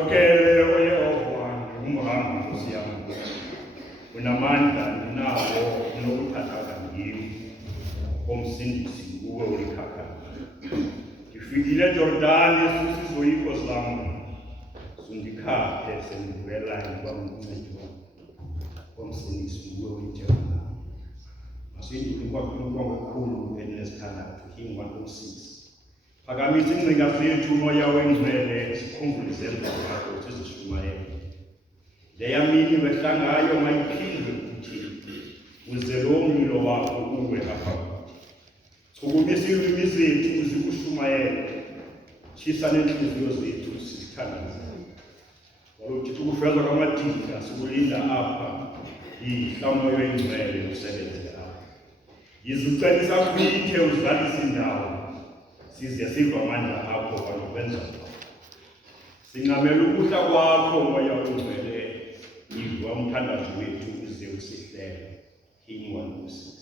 Uvokele oYehova ngumhambi Nkosi yami. Unamandla nawo unokuthathaza ngimi. Komsindisi kuwe ulikhakha. Ndifikile eJordani sizoyikho zami. Sundikhaphe sendivela kwamncedwa. Komsindisi kuwe ulikhakha. Masindule kwakhulunywa ngokukhulu enesithandathu King 106. Phakamisa ingcinga zethu umoya wengcwele sikhumbule izenzo zakho sizishumayele. Leya mini wehlangayo mayiphindwe kuThixo, uze lo mlilo wakho uwe apha kuthi. Chukumisa iilwimi zethu zikushumayele, tshisa neenhliziyo zethu sizithandaze. Kaloku ukufezwa kwamadinga sikulinda apha, yihla umoya wengcwele usebenze apha. Yizucebisa kwithe uzalise indawo, size siva amandla akho kwanokwenza kwakho. Sincamela ukuhla kwakho moya wengcwele, yiva umthandazo wethu uze usihlele. King 106.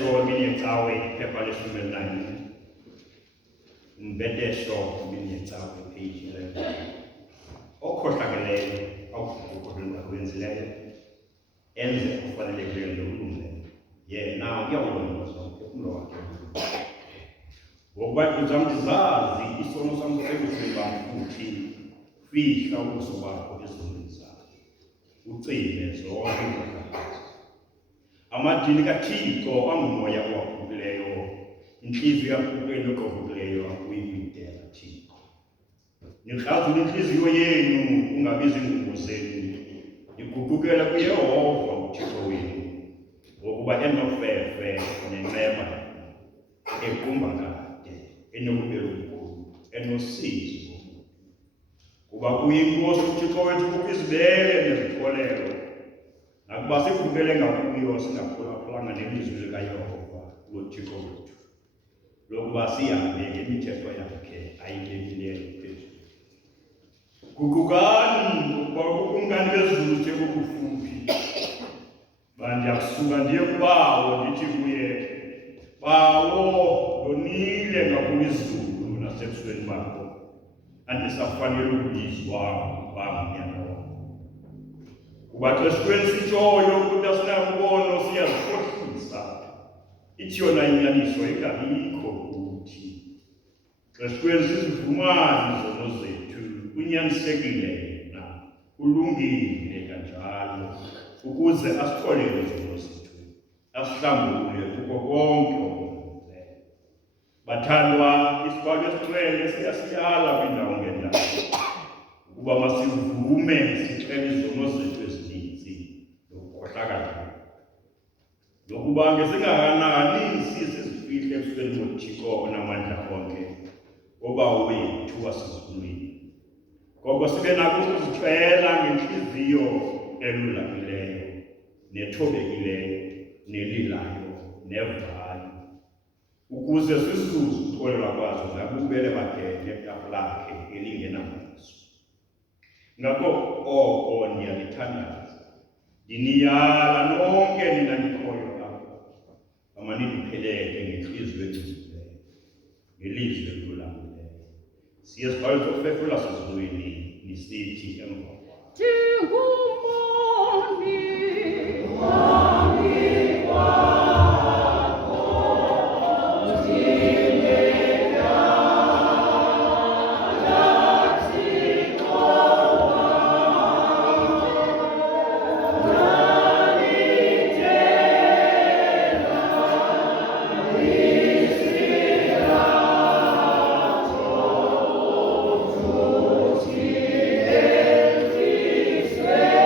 Umbedesho mini cawe phepha leshumi 9. Umbedesho mini cawe page 11. Okhohlakeleyo awukukhohlwa kwenzileyo enze kufanelekileyo nokulungileyo yena uyawulonga zonke umlo wakhe. Ngokuba uzamzazi isono sam sebusweni bam futhi fihla ubuso bakho ezintweni zakho ucime zonke izinto. Amadini kaThixo angumoya owaphuphileyo, inhliziyo yaphuphileyo noqovukileyo akuyikuyidela Thixo. Nirhazule inhliziyo yenu ungabizi iingubo zenu, iguqukela kuYehova uThixo wenu, ngokuba enofefe nenceba, equmba kade, enobubele obukhulu, enosizi ngomuntu. Kuba kuyinkosi uThixo wethu kukho izibele nezikholelo, nakuba sikuvukele ngakuyo singaphulaphulanga nelizwi likaYehova loThixo wethu, lokuba sihambe ngemithetho yakhe ayilekileyo phezulu. Guqukani ukuba ukumkani bezulu nje kukufuphi. Ndiyakusuka ndiye kubawo ndithi kuye, Bawo, ndonile ngakubo izulu nasebusweni bakho, andisafanele ukubizwa bamnyana wakho. Kuba xa sikwensitshoyo ukuthi asinambono siyazikhohlisa, ithi yona inyaniso ingabikho kuthi. Xa sikwenza izivumane izono zethu, kunyanisekile yena, kulungile kanjalo, ukuze asixolele izono zethu, asihlambule kuko konke okwenzileyo. Bathandwa, isibalo esixele siyasiyala kwindawo ngendawo, ukuba masivume sixele izono zethu ezininzi nokukhohlakala, nokuba ngesingakanani sizifihle ebusweni boThixo onamandla onke, oba wethu wasezulwini. Ngoko sibe nako ukuzixela ngenhliziyo elulamileyo, nethobekileyo, nelilayo, nevayo, ukuze sizuze ukukholelwa kwazo nabubele bakhe netafula lakhe elingenamalizo. Ngako oko ndiyalithandaza, ndiniyala nonke nina nikhoyo apho, amanindiphelele ngenhliziyo engcilileyo, ngelizwi elulamileyo. Siye sibhale sofefula sezulwini nisithi emva kwakho. Israel.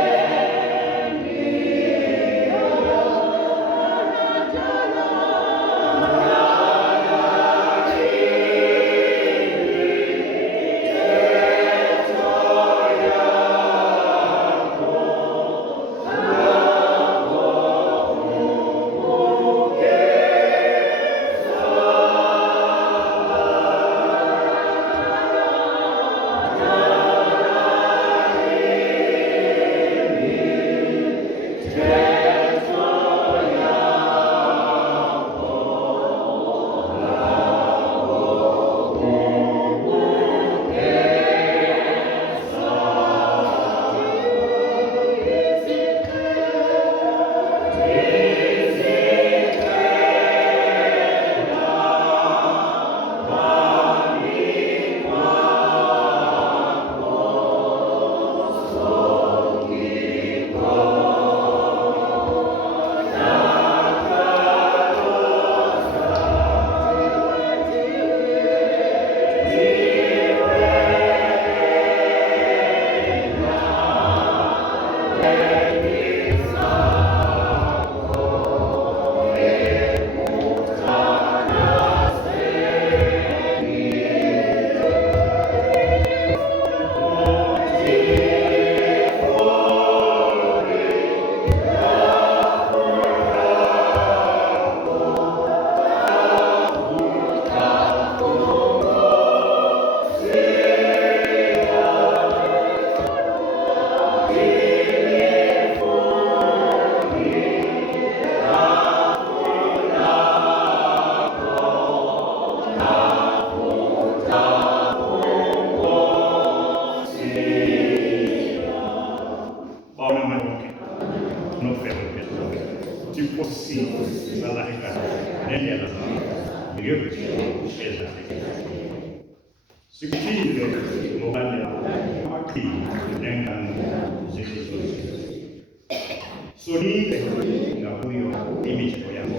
nendlela zayo ngiyokucheza sikuphile ngokulandela amaqhinga nengane zesizwe sonile ngakuyo imithetho yakho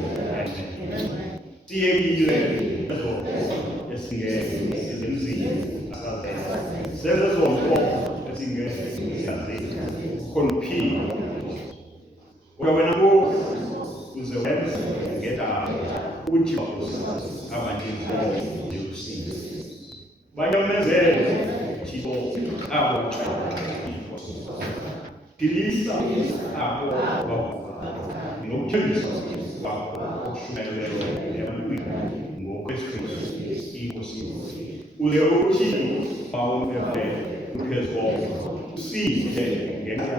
siyekile ezo esingezenzile asazenza senze zonke esingezenzile khoniphile kodwa wena uze wenze ngeta ukuthi abaninzi njekusini banyamezele thixo abo philisa abo nokuthembisa kwakho okushumayelweyo ebantwini ngokwesiKristu inkosi uze uthi bawumphethe uphezu kwakho usize ngenxa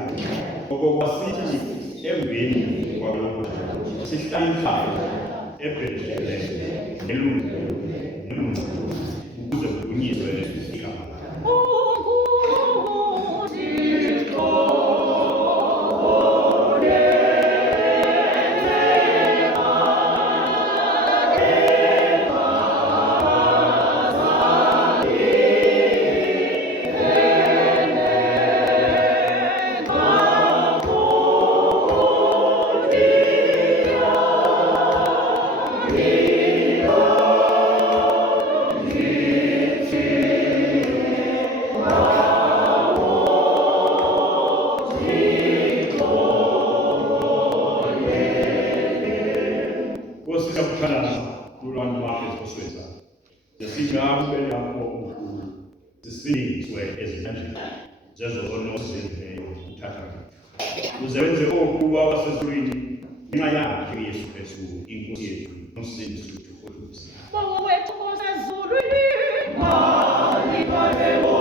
okokuba sithi emveni kwalokho sihlaniphane ebhedlele nelungelo ukuze kudunyiswe igama sisizwe ezinandlela zezono zenzeleyo uthatha uzenze okuba wasezulwini ngenxa yakhe uYesu Kristu inkosi yethu nomsindisi wethu uNkulunkulu Baba wethu osezulwini malibhalelo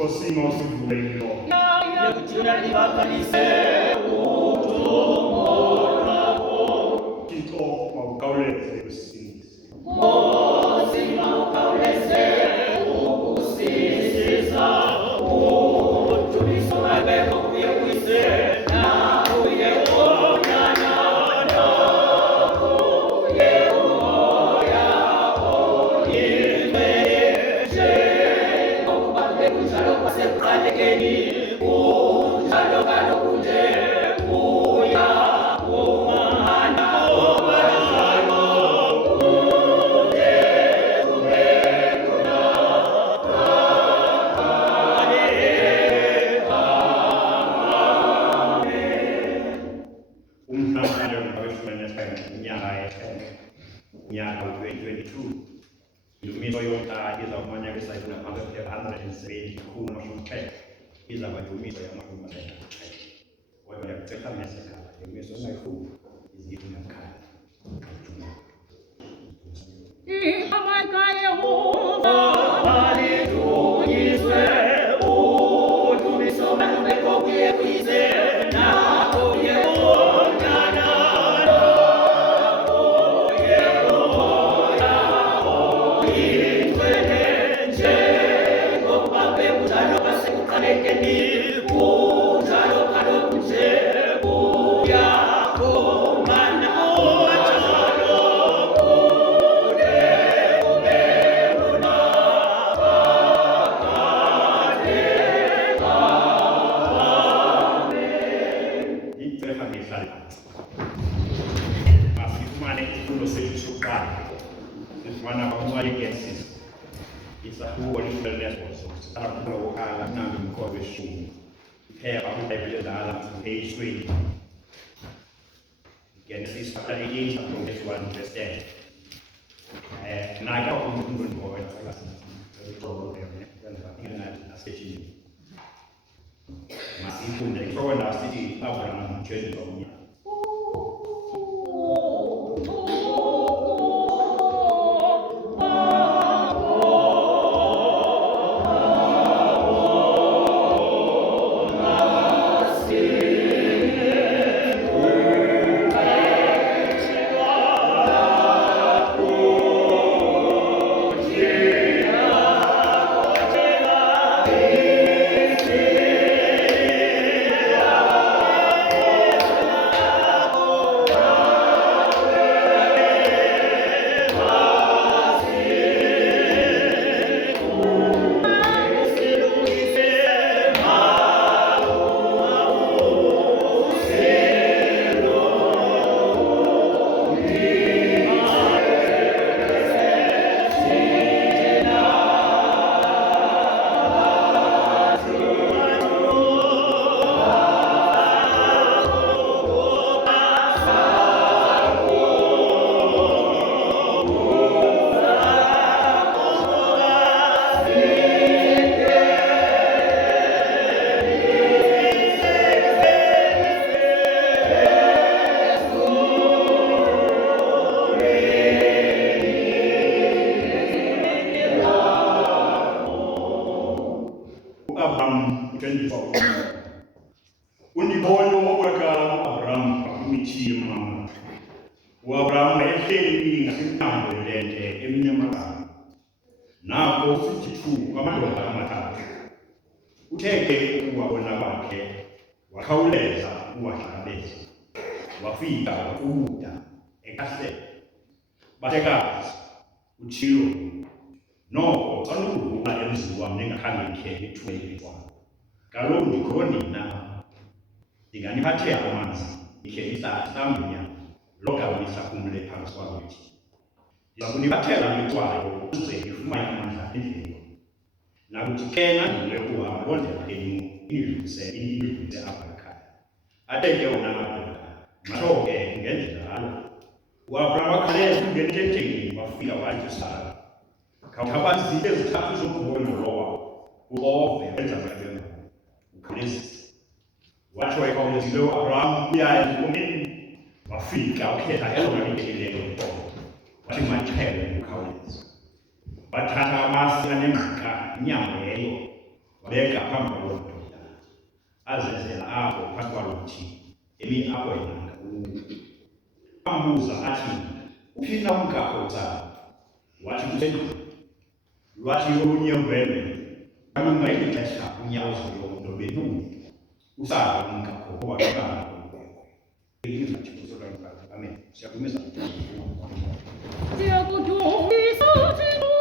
Cosimo sivulelo Tito mawukhawuleze usindise Nyaka 2022 idumiso yonke izawumanya besayina ngapha kwe-170 khulu amashumi izaba idumiso yamashumi amathathu kodwa yakucela mesekhala idumiso engayikhulu izithi ngakhaya Igama likaYehova lidunyiswe Masifumane isifundo sethu sokuqala sifumana kwancwadi Genesis isahubo lifelelesbo sisaqhubeka ukhala kunambi umkhobe weshumi iphela kwibhayibhile endala page 20 Genesis chapter 18 from verse 1 verse 10 naga umuntu ngoba masifunde ihloko sithi Abraham mtsheni omnye Abraham 24 undibona okwakala Abraham akumithiye mama uAbraham ehleli ngasemthambo lente eminyamakazi nako 52 amadoda amathathu utheke ukuwabona bakhe wakhawuleza uwahlabeza wafika wakuda ekasele bathekazi uthilo noko sanukuba emzini wami ningakhange ngikhe ithumele kwami kaloku ndikho nina ndinganiphathela amanzi ndikhe ihlambenya logawulisa kumle phantsi kwamithi ndiza kuniphathela ngetwayo ukuze nifumane amandla endlini nakuthi ke nandule ukuhamba londlela enyu inidlulise apha ekhaya ate ke wona madoda matsho ke ngenjalo uAbraham wakhaleza ungena etenteni wafika wathi Sara khawabazile ezithathu zokubona lowa uove wenza kabenga ukhulisa wathi wayekhawulezile uAbraham uyaya ezikomeni wafika ukhetha elona lithekileyo inkomo wathi machele ukhawuleza wathatha amasi anemika inyama leyo wabeka phambi kwalondoda azenzela apho phakathi kwalothi emini apho yena ambuza athi uphina umkakho utsala wathi kusendlini lwathi olunye uvele kanungayithi ixesha unyawuzo yomntu benuni usala umkakho ngoba kukhala amen siyavumisa Siyakudumisa Thixo,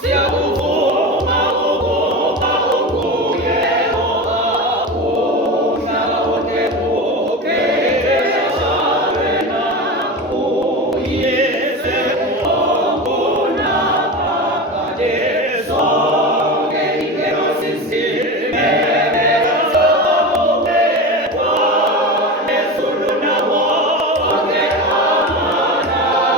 Siyakuvuma ukuba unguye Yehova, umhlaba wonke uphethesha wena, uyise wona phakade zonke ingelosi zimemeza zobekwa nezulu nawo wonke amana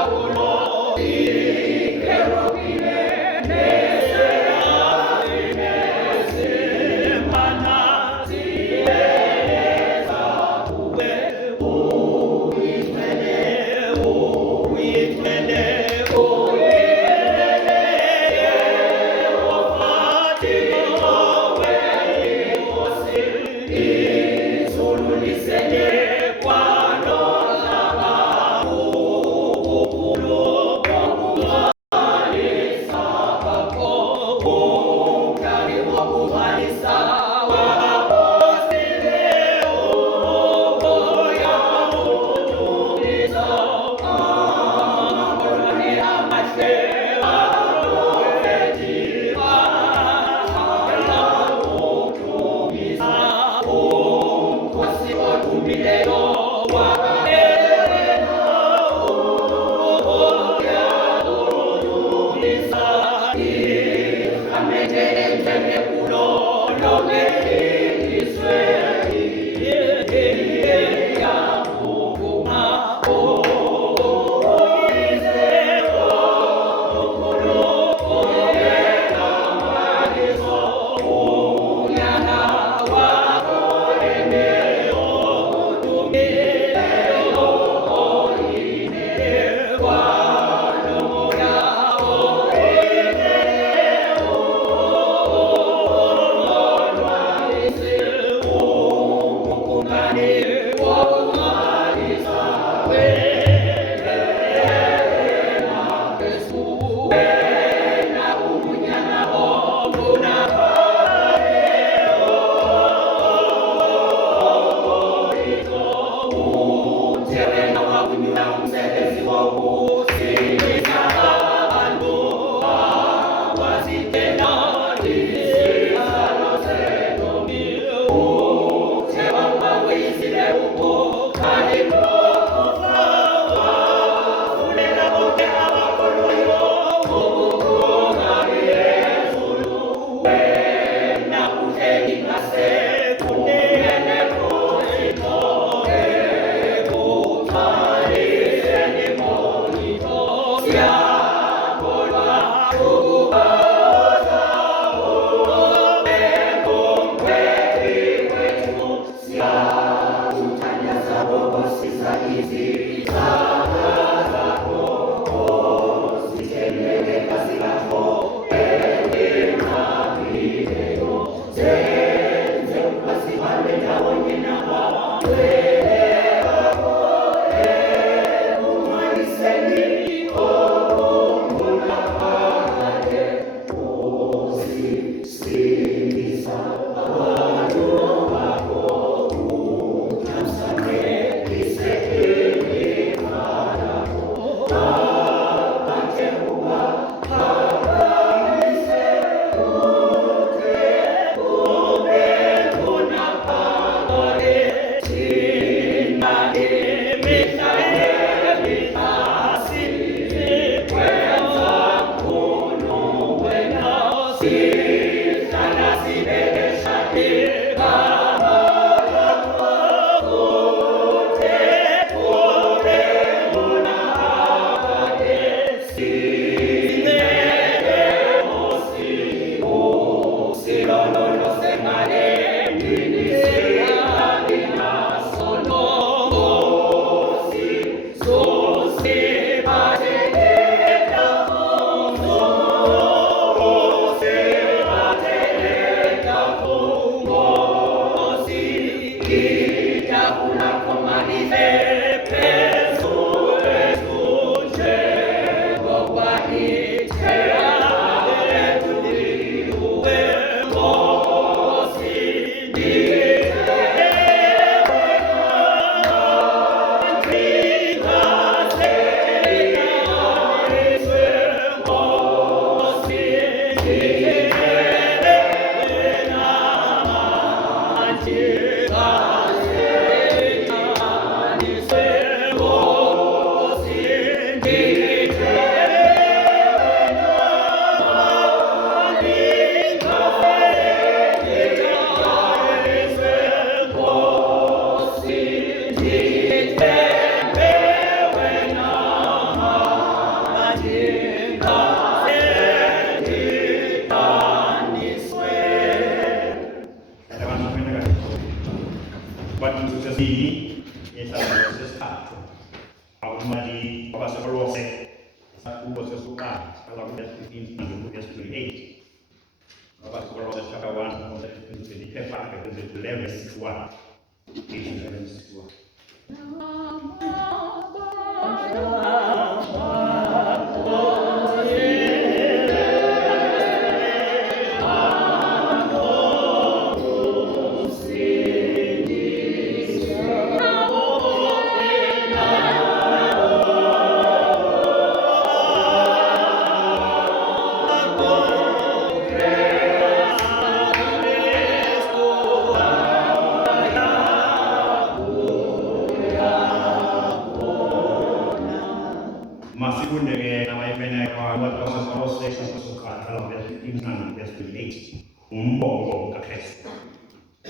umbongo Kristu.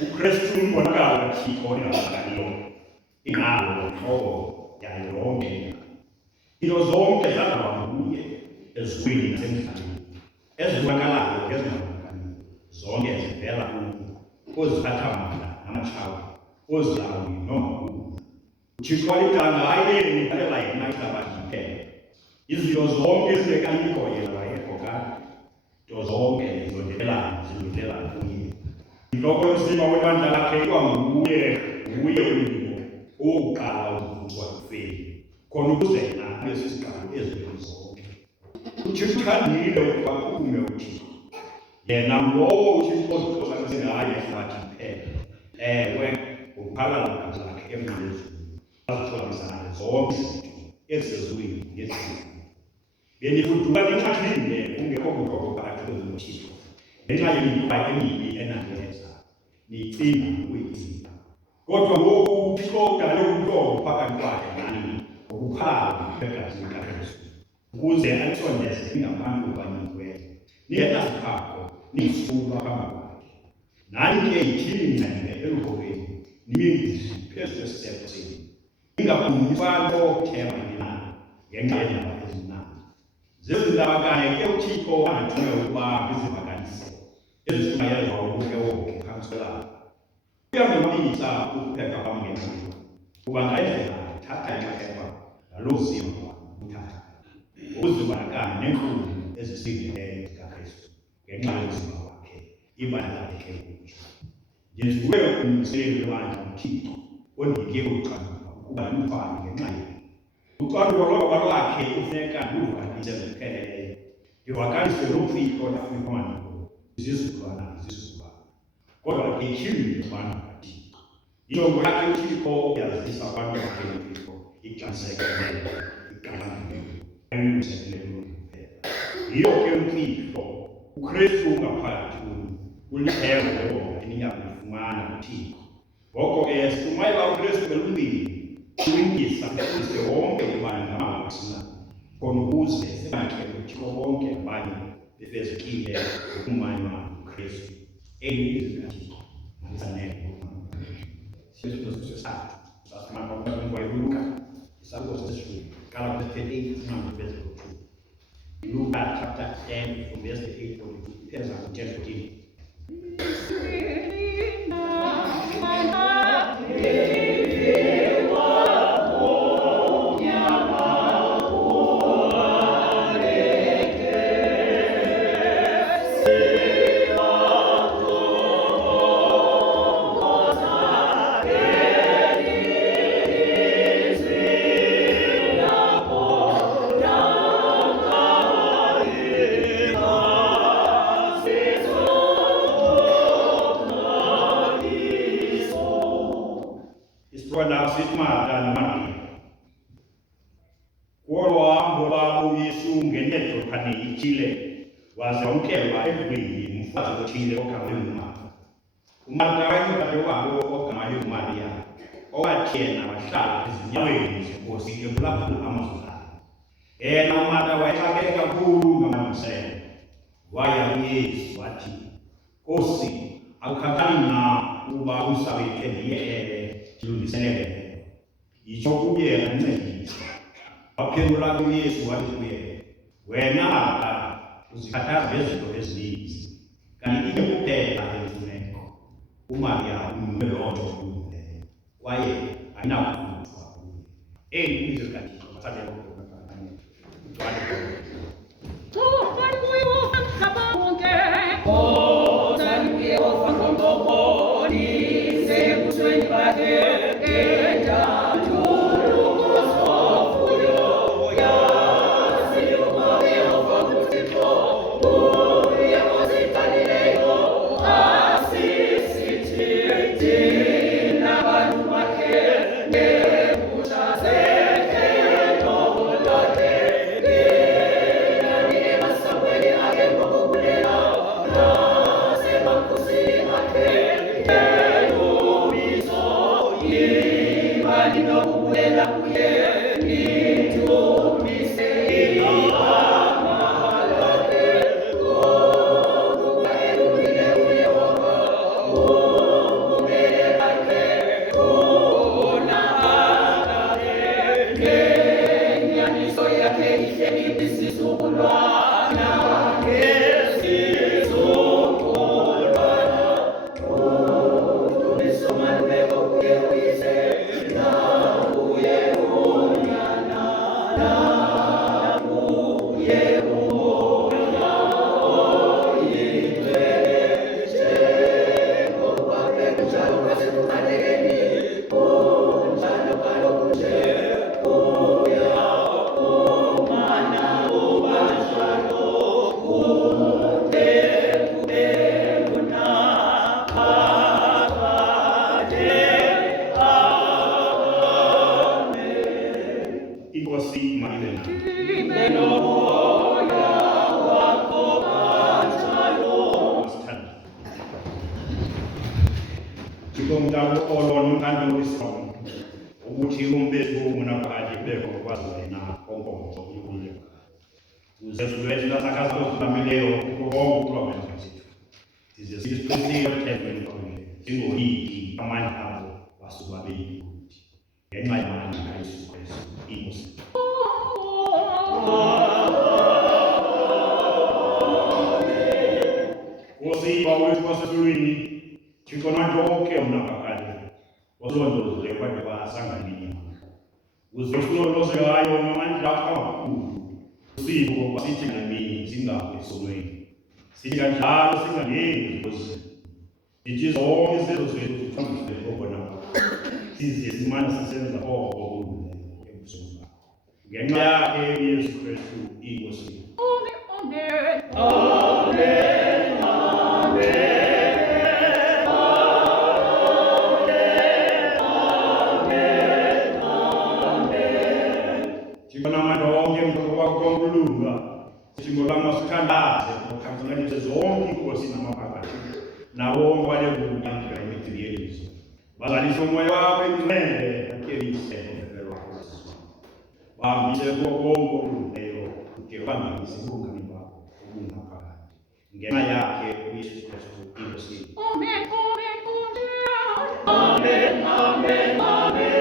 UKristu umbonakalo kaThixo ingabonakaliyo ingalo nhlobo yayo yonke. Into zonke zadalwa nguye ezulwini nasemhlabeni, ezibonakalayo ngezingabonakaliyo, zonke zivela kuye, oziphathamandla namatshawe, ozilawuli nomakhulu. UThixo walidanga ayeni ikalela yena ihlabathi iphela. Izinto zonke ezingekayikho yena wayekho kade, nto zonke zilungelelana kuye. Intloko yomzimba webandla lakhe ikwanguye, nguye ulimo owokuqala ukuvuthwa kufeni, khona ukuze yena abe sisigalo ezintweni zonke. UThixo uthandile ukuba kuphume uThixo, yena lowo uThixo ozixhosanise ngayo ihlabathi iphela. Ewe, ngokuphalala kwegazi lakhe emnqamlezweni azixhosanisa nazo zonke izinto ezisezulwini nezizweni. Benifudula nixhathile kungekho kuqoqo phakathi kwenu noThixo, ngenxa yemikhwa emibi enangenza nicinga ukuyicinga. Kodwa ngoku uThixo udale ubuhlobo phakathi kwakhe nani ngokuphalala kwegazi likaKristu, ukuze alisondeze ningabantu abanyikiweyo, ningenasiphako, niyisifuna phambi kwakhe. Nani ke yithini nina elugokweni, nimingisi phezu kwesiseko senu, ningagunyiswa ngokuthemba nina ngenxa yeendaba ezimnandi. Zezindaba kanye ke uThixo angathume ukuba izivakalise ezishumayezwa ubukewoke phantsi kwelanga. Uyandonwabisa ukupheka kwam ngenqilo, kuba ngayendlela thatha inxaxheba ngaloo zimba uthatha, ukuzibandakanya neentlungu ezisingeleyo zikaKristu ngenxa yomzimba wakhe, ibandla lakhe kutsho. Njenzuwe umzekeli webandla uThixo ondinike uxanduva ukuba lifane ngenxa yenu. Uxanduva lwaba lwakhe kufuneka luvakalise ngokupheleleyo, ndivakalise loo mfihlo nafunekwa nalo izizukulwana nezizukulwana. Kodwa ke ityhilile abantu kaThixo, injongo yakhe uThixo yazisa abantu bakhe imfihlo iqinisekileyo, iqaqambileyo, ayilungiseleleyo kuphela. Yiyo ke imfihlo uKristu ngaphakathi kuni, ulithemba eniya kulifumana kuThixo. Ngoko ke sishumayela uKristu eluntwini, ulungisa ufundise wonke ubani ngamaqhina, khona ukuze sibakhe uThixo bonke abanye befezekile ngokumanywa uKristu. Eli lizwi likaThixo malisanele sisithuba sesithathu sasimana kwa Luka isahluko sesishumi qala verse 38 sinqambe verse 2. Luka chapter 10 from verse 8 to 10:14. Wazamkelwa endlwini umfazi othile ogama linguMartha. uMartha wayengumkade wabo ogama linguMariya, owathi yena wahlala ezinyaweni zenkosi ephulaphula amazwi ayo. Yena uMartha wayexakeke kakhulu ngamalungiselelo. Waya kuYesu wathi, Nkosi, akukhathali na ukuba umsawethu ndiye ndilungiselele? Yitsho kuye ancedise. Waphendula kuYesu wathi kuye, wena uzikhathaza ngezinto ezininzi, kanti inye kuphela emfuneko. uMariya umnike loo nto kulungileyo, kwaye ayinakukhutshwa kuye. Eli lizwi likaThixo. Bathathe Ngomntana olona kanti olisong ukuthi umbethu unaphakathi beko kwazi wena konkonzo ukule uze silethe nasakaza ozilamileyo konke ukuba kwethu size sisiqinisile thembe konke singoyiki amandla abo basuka beyikuthi ngenxa yamandla kaYesu Kristu inkosi Osiba wethu wasesulwini Chikona njoke unapakali Wazondo lekwa dewa sanganini Uzofuloloze gayo mamandla kamakulu Usibo kwasithi ngamini singaphe sonweni Sika njalo singangeni kozi Ithi zonke izinto zethu zithambile ngobona Size simane sisenza okulule ebusweni Ngenxa yakhe Yesu Kristu inkosi Amen. Amen. Singolama sikhandaze ukukhangelanise zonke inkosi namaphakathi nawo wale kunyanga imithiyelizo bazalisa umoya wakho emncele atyelise ngomphelo wakho bahambise konke okulungileyo ude bangise ubungani bakho obungaphakathi ngenxa yakhe uYesu Kristu inkosi Amen. Amen. Amen. Amen.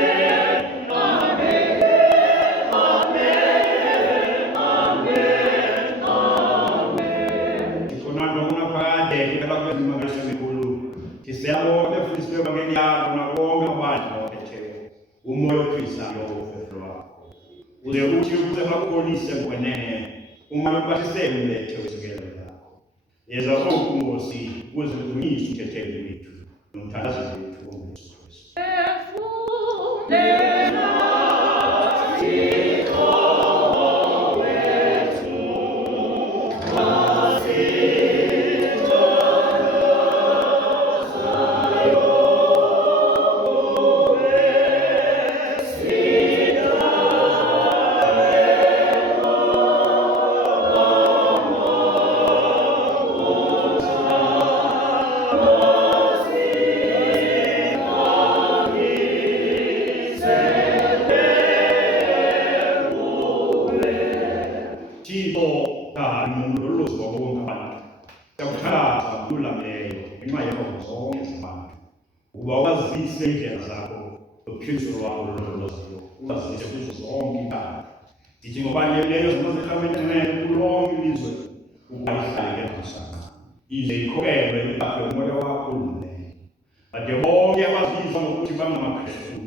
Kisiyabo befundiswe bangeni yakho nabonke abantu abaphetheyo umoya ophilisayo wofefo wakho uze uthi ukuze bakholise ngokwenene uma bebasisele ulethe wesikelo lakho yeza zonke inkosi ukuze udunyiswe umthethelo wethu nomthandazo wethu onguYesu Kristu Wazise indlela zakho uphiliso lwakho lolozilo wazise kuzo zonke inkani ndithi ngobaleleyo zimazikhamene kulonke ilizwe ubayihlale ngesana ize ikhokelwe ibaphe umoya wakho oluleyo bade bonke abazizwa ngokuthi bangamakristu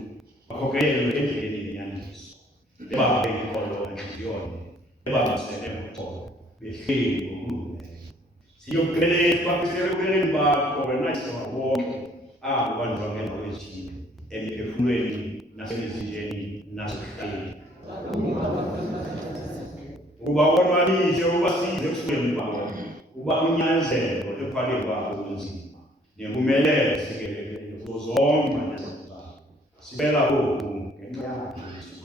bakhokelwe endleleni yenyaniso bebaphe inkolo enhliziyweni bebabasele ngoxolo behleli ngokululeyo siyokuqelethwa kwiselekubeleni bakho wena isewawonke abantu bangena kwezithile emiphefumulweni nasemizijeni nasekuhleni ukuba konwabise ubasize ekusukeni kwabo uba unyanzelo ephakeni kwabo kunzima nempumelelo sikelekele kuzo zonke imanyathelo zabo sibela oku ngenxa yakhe Yesu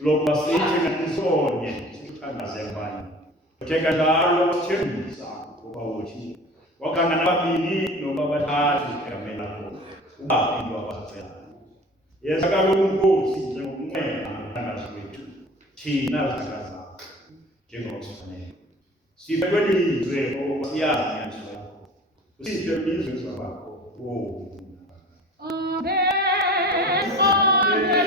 Loba sithi ngisonye sithandaze ngani utheka njalo sithembisa kuba uthi wakanga nababili noma bathathu egameni lakho ubaphi wabacela yenza kaloku inkosi njengokunqena umthandazo wethu thina zakaza njengomfanele sibekwe lizwe siyazi nyanyiso yakho usiphe lizwe zabakho Amen. Amen.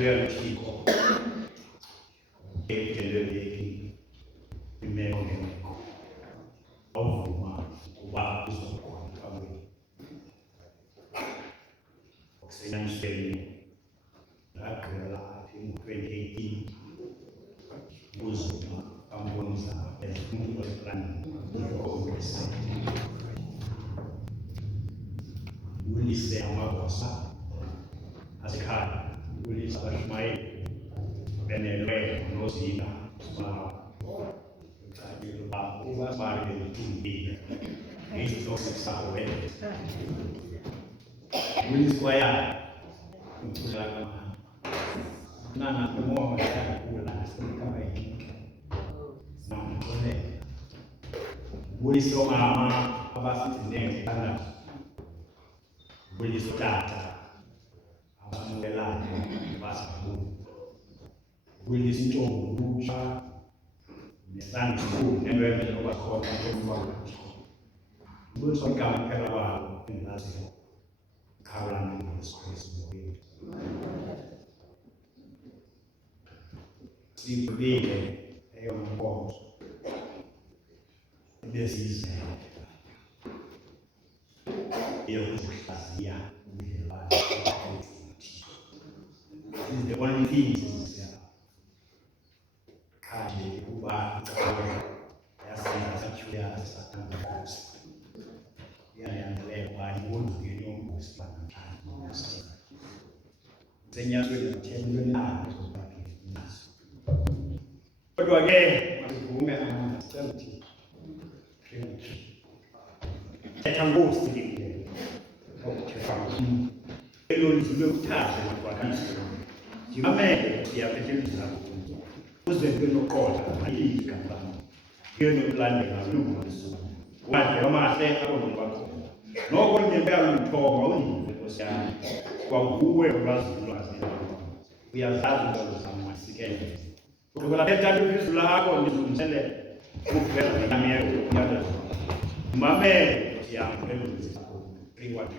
รื่องที่ก็เป็นเรื่องที่เป็นแม่ของเราเอาหัวมาว่าผู้สมควรทำเลยเสียงเสียงและเกิดลาที่เป็นเองที่ผู้สมควรทำบนสาเป็นผู้บริการที่โอ้ยเสียวุ้นเสียงมาบอกซะอาศัยขาดวุ้นสารไม่เป็นเรื่องโนสีนะมาdi lupa uang mari tinggi itu susah weh Willis Kuaya untuk agama nana semua mereka ulah sekali nama boleh Willis Oma apa sih ini tanda Willis Tata apa mula bahasa Willis Joe Bucha Sang Suu yang berada di bawah kekuatan bersama kerabat generasi kawalan sebagai si berbeda yang membawa desis yang berhasil menjelaskan the only thing kaji ubah ya saya sudah satu yang lewat pun ini muslim sehingga sudah cenderung kedua masih bunga seperti tangguh sedikit belum tak sesuatu jika mereka siap berjalan Usen que no corta, aí cantando. Eu no plano de aluno, mas eu mais tenho um pouco. Não vou me pegar um pouco, onde você qual rua eu gosto de viajar para os amantes que querem. Porque ela tem tanto que lá quando não se lê, o pé da minha vida. Mamãe, que é um pelo privado.